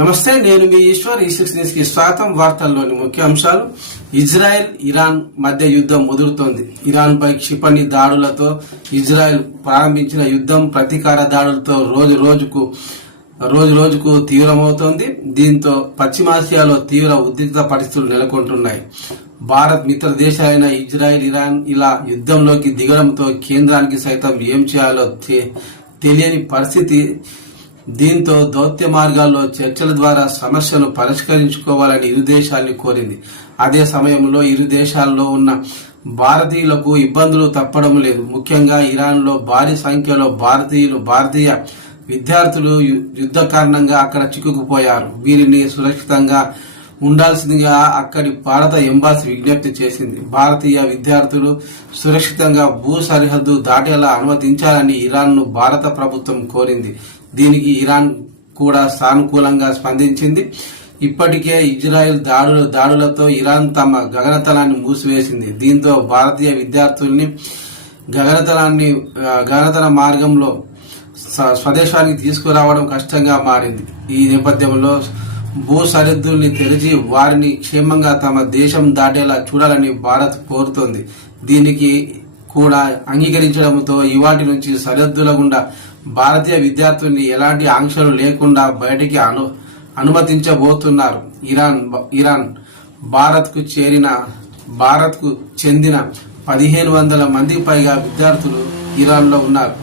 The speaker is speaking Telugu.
నమస్తే, నేను మీ ఈశ్వర్. ఈ6 న్యూస్ కి స్వాగతం. వార్తల్లోని ముఖ్యాంశాలు. ఇజ్రాయెల్ ఇరాన్ మధ్య యుద్ధం ముదురుతోంది. ఇరాన్ పై క్షిపణి దాడులతో ఇజ్రాయెల్ ప్రారంభించిన యుద్ధం ప్రతీకార దాడులతో రోజు రోజుకు తీవ్రమవుతోంది. దీంతో పశ్చిమాసియాలో తీవ్ర ఉద్రిక్త పరిస్థితులు నెలకొంటున్నాయి. భారత్ మిత్ర దేశాలైన ఇజ్రాయెల్, ఇరాన్ ఇలా యుద్ధంలోకి దిగడంతో కేంద్రానికి సైతం ఏం చేయాలో తెలియని పరిస్థితి. దీంతో దౌత్య మార్గాల్లో చర్చల ద్వారా సమస్యను పరిష్కరించుకోవాలని ఇరు దేశాల్ని కోరింది. అదే సమయంలో ఇరు దేశాల్లో ఉన్న భారతీయులకు ఇబ్బందులు తప్పడం లేదు. ముఖ్యంగా ఇరాన్లో భారీ సంఖ్యలో భారతీయ విద్యార్థులు యుద్ధ కారణంగా అక్కడ చిక్కుకుపోయారు. వీరిని సురక్షితంగా ఉండాల్సిందిగా అక్కడి భారత ఎంబాసీ విజ్ఞప్తి చేసింది. భారతీయ విద్యార్థులు సురక్షితంగా భూ సరిహద్దు దాటేలా అనుమతించాలని ఇరాన్ను భారత ప్రభుత్వం కోరింది. దీనికి ఇరాన్ కూడా సానుకూలంగా స్పందించింది. ఇప్పటికే ఇజ్రాయెల్ దాడులతో ఇరాన్ తమ గగనతలాన్ని మూసివేసింది. దీంతో భారతీయ విద్యార్థుల్ని గగనతల మార్గంలో స్వదేశానికి తీసుకురావడం కష్టంగా మారింది. ఈ నేపథ్యంలో భూ సరిహద్దుల్ని తెరిచి వారిని క్షేమంగా తమ దేశం దాటేలా చూడాలని భారత్ కోరుతోంది. దీనికి కూడా అంగీకరించడంతో ఇవాటి నుంచి సరిహద్దుల గుండా భారతీయ విద్యార్థుల్ని ఎలాంటి ఆంక్షలు లేకుండా బయటికి అనుమతించబోతున్నారు. ఇరాన్ భారత్ కు చెందిన 1500 మందికి పైగా విద్యార్థులు ఇరాన్ లో ఉన్నారు.